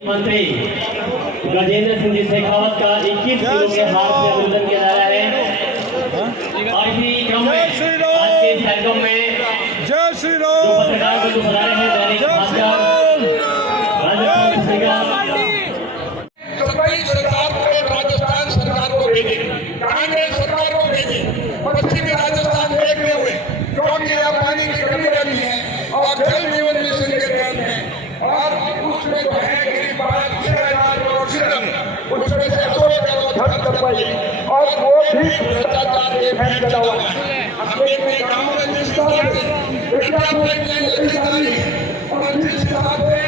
मंत्री गजेंद्र सिंह जी शेखावत का 21 किलो के हार से अभिनंदन किया जा रहा है। और इसी क्रम में आज के इस कार्यक्रम में जय श्री जो राम, पत्रकार को जो बता रहे हैं दैनिक भास्कर राजस्थान सरकार को राजस्थान सरकार को भेजे, कांग्रेस सरकार को भेजे, पश्चिमी राजस्थान देखते हुए, क्योंकि यहाँ पानी की कमी रहती है और जल जीवन मिशन के तहत है और उसमें जो है उसमें से और वो भी भ्रष्टाचार के फैल चला हुआ है। अपने गाँव में जिस हिसाब से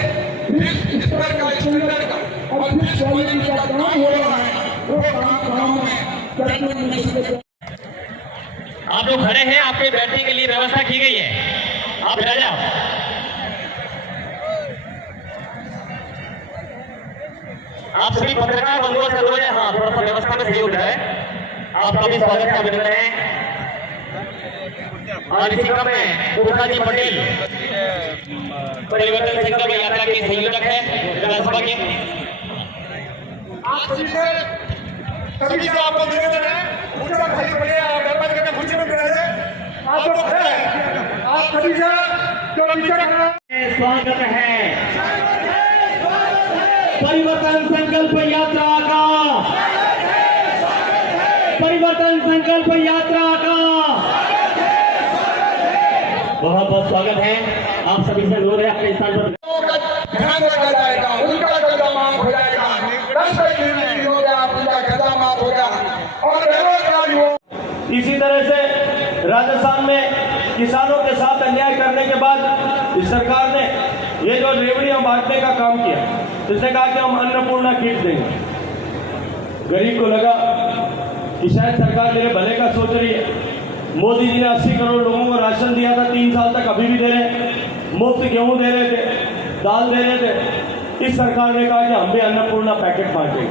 स्तर का स्टैंडर्ड का और जिस क्वालिटी का काम हो रहा है वो काम गाँव में आप लोग खड़े हैं, आपके बैठने के लिए व्यवस्था की गई है, आप रह जाओ। आप सभी पत्रकार बंधुओं से अनुरोध है, हाँ थोड़ा सा व्यवस्था में सहयोग है। आपका भी स्वागत है, अभिनंदन है। और इसी क्रम में उषाजी पटेल परिवर्तन संकल्प यात्रा के संयोजक है विधानसभा के। आप सभी से आपको निवेदन है, पूछना खाली पड़े आप व्यापार करके पूछे में रहे आप लोग है, आप सभी से जो विचार स्वागत है परिवर्तन संकल्प यात्रा का, परिवर्तन संकल्प यात्रा का बहुत बहुत स्वागत है। आप सभी से अनुरोध है अपने स्थान पर ध्यान रखा जाएगा, उनका गदा माफ हो जाएगा, हो गया उनका गदा माफ हो जाएगा और बेरोजगारी हो। इसी तरह से राजस्थान में किसानों के साथ अन्याय करने के बाद इस सरकार ने ये जो रेवड़ियां बांटने का काम किया, इसने कहा कि हम अन्नपूर्णा किट देंगे। गरीब को लगा कि शायद सरकार मेरे भले का सोच रही है। मोदी जी ने 80 करोड़ लोगों को राशन दिया था, 3 साल तक अभी भी दे रहे हैं, मुफ्त गेहूं दे रहे थे, दाल दे रहे थे। इस सरकार ने कहा कि हम भी अन्नपूर्णा पैकेट बांटेंगे।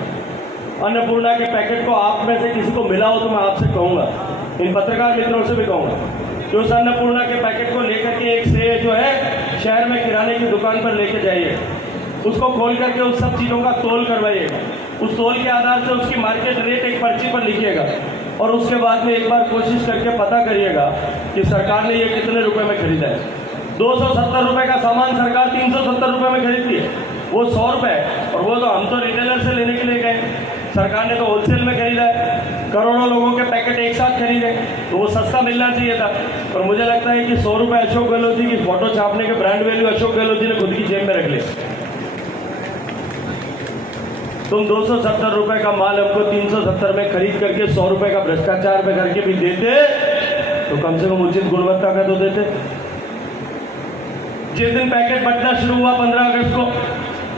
अन्नपूर्णा के पैकेट को आप में से किसी को मिला हो तो मैं आपसे कहूँगा, इन पत्रकार मित्रों से भी कहूँगा कि उस अन्नपूर्णा के पैकेट को लेकर के एक से जो है शहर में किराने की दुकान पर लेके जाइए, उसको खोल करके उस सब चीज़ों का तोल करवाइएगा। उस तोल के आधार से उसकी मार्केट रेट एक पर्ची पर लिखिएगा और उसके बाद में एक बार कोशिश करके पता करिएगा कि सरकार ने ये कितने रुपए में खरीदा है। 270 रुपए का सामान सरकार 370 रुपए में खरीदती है, वो 100 रुपए, और वो तो हम तो रिटेलर से लेने के लिए गए, सरकार ने तो होलसेल में खरीदा है। करोड़ों लोगों के पैकेट एक साथ खरीदे तो वो सस्ता मिलना चाहिए था। और मुझे लगता है कि 100 रुपए अशोक गहलोत जी की फोटो छापने के ब्रांड वैल्यू अशोक गहलोत जी ने खुद की जेब में रख लिया। तुम 270 रुपए का माल हमको 370 में खरीद करके 100 रुपए का भ्रष्टाचार में करके भी देते तो कम से कम उचित गुणवत्ता का तो देते। जिस दिन पैकेट बंटना शुरू हुआ 15 अगस्त को,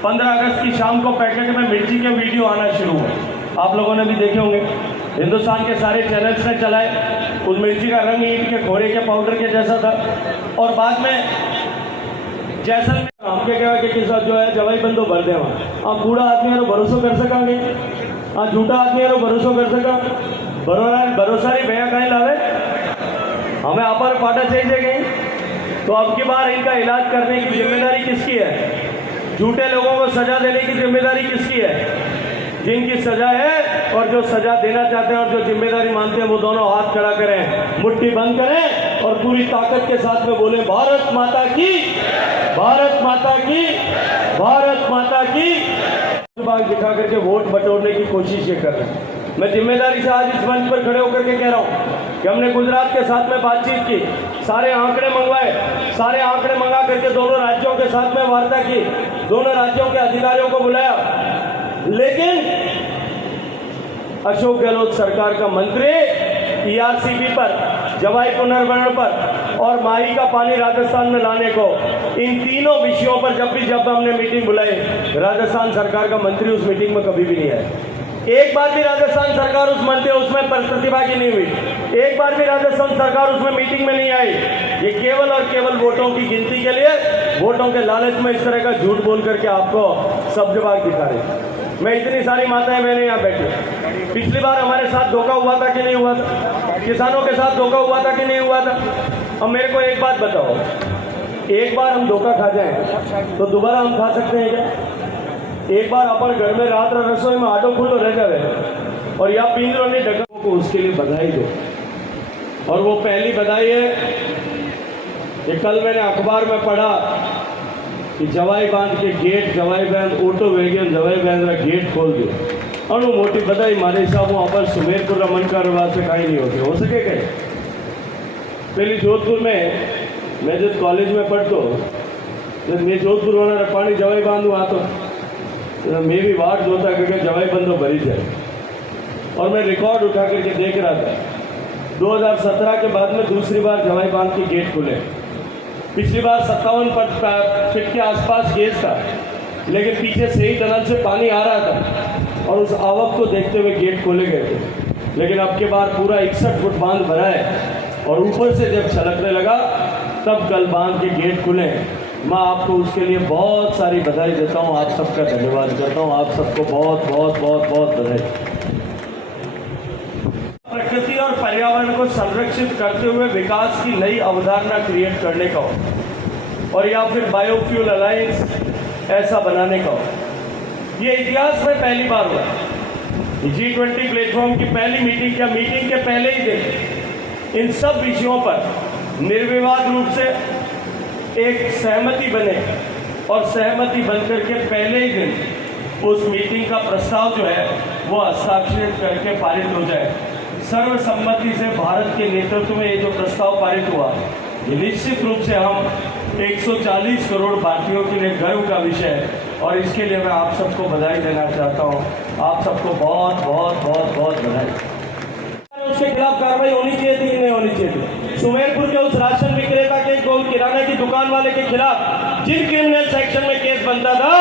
15 अगस्त की शाम को पैकेट में मिर्ची के वीडियो आना शुरू हुआ। आप लोगों ने भी देखे होंगे, हिंदुस्तान के सारे चैनल्स ने चलाए। उस मिर्ची का रंग ईंट के खोरे के पाउडर के जैसा था। और बाद में जैसलमेर हमके कहा कि किस जो है जवाई बंदो भर दे वहाँ आप बूढ़ा आदमी है भरोसा कर सका नहीं, हाँ झूठा आदमी है भरोसा कर सका, भरोसा नहीं भैया कहीं लावे, हमें आप पाटा चाहिए कहीं। तो अब की बार इनका इलाज करने की जिम्मेदारी किसकी है? झूठे लोगों को सजा देने की जिम्मेदारी किसकी है? जिनकी सजा है और जो सजा देना चाहते हैं और जो जिम्मेदारी मानते हैं वो दोनों हाथ खड़ा करें, मुट्ठी बंद करें और पूरी ताकत के साथ में बोले भारत माता की, भारत माता की, भारत माता की। बाग दिखा करके वोट बटोरने की कोशिश ये कर रहे हैं। मैं जिम्मेदारी से आज इस मंच पर खड़े होकर के कह रहा हूँ कि हमने गुजरात के साथ में बातचीत की, सारे आंकड़े मंगवाए, सारे आंकड़े मंगा करके दोनों राज्यों के साथ में वार्ता की, दोनों राज्यों के अधिकारियों को बुलाया। लेकिन अशोक गहलोत सरकार का मंत्री ईआरसीबी पर, जवाई पुनर्गणन पर और माही का पानी राजस्थान में लाने को, इन तीनों विषयों पर जब हमने मीटिंग बुलाई, राजस्थान सरकार का मंत्री उस मीटिंग में कभी भी नहीं आया। एक बार भी राजस्थान सरकार उसमें प्रतिभागी नहीं हुई, एक बार भी राजस्थान सरकार उसमें मीटिंग में नहीं आई। ये केवल और केवल वोटों की गिनती के लिए, वोटों के लालच में इस तरह का झूठ बोल करके आपको सब्जबाग दिखा रहे। मैं इतनी सारी माताएं बहनें यहाँ बैठी, पिछली बार हमारे साथ धोखा हुआ था कि नहीं हुआ था? किसानों के साथ धोखा हुआ था कि नहीं हुआ था? अब मेरे को एक बात बताओ, एक बार हम धोखा खा जाएं तो दोबारा हम खा सकते हैं क्या? एक बार अपन घर में रात रसोई में आटो खुलो रह जावे और या पिंजरों ने ढका को उसके लिए बधाई दो। और वो पहली बधाई है कि कल मैंने अखबार में पढ़ा कि जवाई बांध के गेट जवाई बांध ऑटो वेगन जवाई बांध का गेट खोल दियो। और वो मोटी बधाई मारे हिसाब वो अपन सुमेरपुर रमन का रिवाज से कहीं नहीं हो सके कहीं। पहले जोधपुर में मैं जब कॉलेज में पढ़तो तो मैं जोधपुर वाला पानी जवाई बांधू आतो तो मैं भी वाट जोता क्योंकि जवाई बंदो भरी जाए। और मैं रिकॉर्ड उठा करके देख रहा था 2017 के बाद में दूसरी बार जवाई बांध के गेट खुले। पिछली बार 57 फीट के आसपास गेज था, लेकिन पीछे से ही टनल से पानी आ रहा था और उस आवक को देखते हुए गेट खोले गए थे। लेकिन अब के बार पूरा 61 फुट बांध भरा है और ऊपर से जब छलकने लगा तब कल बांध के गेट खुले। मैं आपको उसके लिए बहुत सारी बधाई देता हूँ, आप सबका धन्यवाद करता हूँ। आप सबको बहुत बहुत बहुत बहुत बधाई। प्रकृति और पर्यावरण को संरक्षित करते हुए विकास की नई अवधारणा क्रिएट करने का हो और या फिर बायोफ्यूल अलायंस ऐसा बनाने का हो। ये इतिहास में पहली बार हुआ। G20 प्लेटफॉर्म की पहली मीटिंग या मीटिंग के पहले ही दिन इन सब विषयों पर निर्विवाद रूप से एक सहमति बने और सहमति बनकर के पहले ही दिन उस मीटिंग का प्रस्ताव जो है वो हस्ताक्षरित करके पारित हो जाए। सर्वसम्मति से भारत के नेतृत्व में ये जो प्रस्ताव पारित हुआ ये निश्चित रूप से हम 140 करोड़ भारतीयों के लिए गर्व का विषय है और इसके लिए मैं आप सबको बधाई देना चाहता हूँ। आप सबको बहुत बहुत बहुत बहुत बधाई। उसके खिलाफ कार्रवाई होनी चाहिए थी, नहीं होनी चाहिए थी। सुमेरपुर के उस राशन विक्रेता के किराना की दुकान वाले के खिलाफ जिन क्रिमिनल सेक्शन में केस बनता था,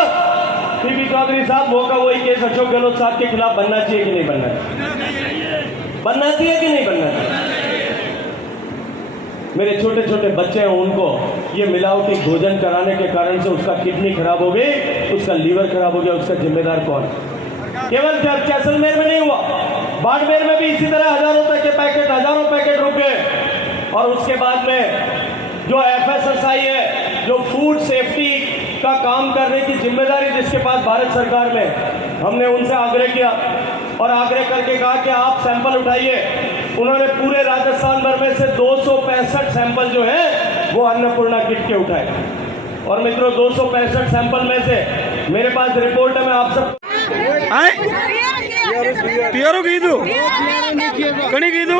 पीपी चौधरी साहब मौका वही केस अशोक गहलोत साहब के खिलाफ बनना चाहिए कि नहीं बनना चाहिए? बनना चाहिए कि नहीं बनना चाहिए? मेरे छोटे छोटे बच्चे हैं, उनको ये मिलावटी भोजन कराने के कारण से उसका किडनी खराब हो गई, उसका लीवर खराब हो गया, उसका जिम्मेदार कौन? केवल जैसलमेर में नहीं हुआ, बाड़मेर में भी इसी तरह हजारों पैकेट रुक गए। और उसके बाद में जो FSSAI है, जो फूड सेफ्टी का काम करने की जिम्मेदारी जिसके पास भारत सरकार में, हमने उनसे आग्रह किया और आग्रह करके कहा कि आप सैंपल उठाइए। उन्होंने पूरे राजस्थान भर में से 265 सैंपल जो है वो अन्नपूर्णा किट के उठाए। और मित्रों 265 सैंपल में से मेरे पास रिपोर्ट है, मैं आप सब पियरो कीधु कणी कीधु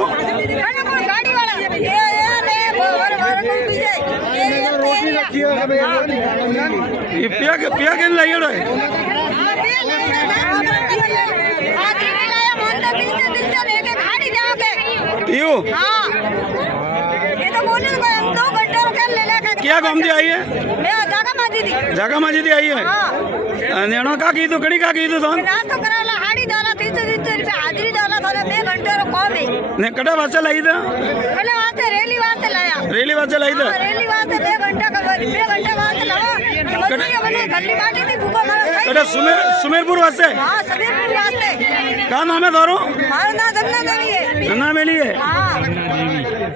पिया के लाइयो पियो क्या काम दी आई है? जागा माजी दी आई है। नेणो का कीधु कणी का कीधु तो ने कटा वास्ते लाई था? पहले वास्ते रेली वास्ते लाया। रेली वास्ते लाई था? रेली वास्ते 2 घंटा वास्ते लगा। गली बाटी थी भूखा मारा। कटा सुमेरपुर वास्ते? हां सुमेरपुर वास्ते। का नाम है थारो? मारो नाम जन्ना देवी है। जन्ना मेली है। हां।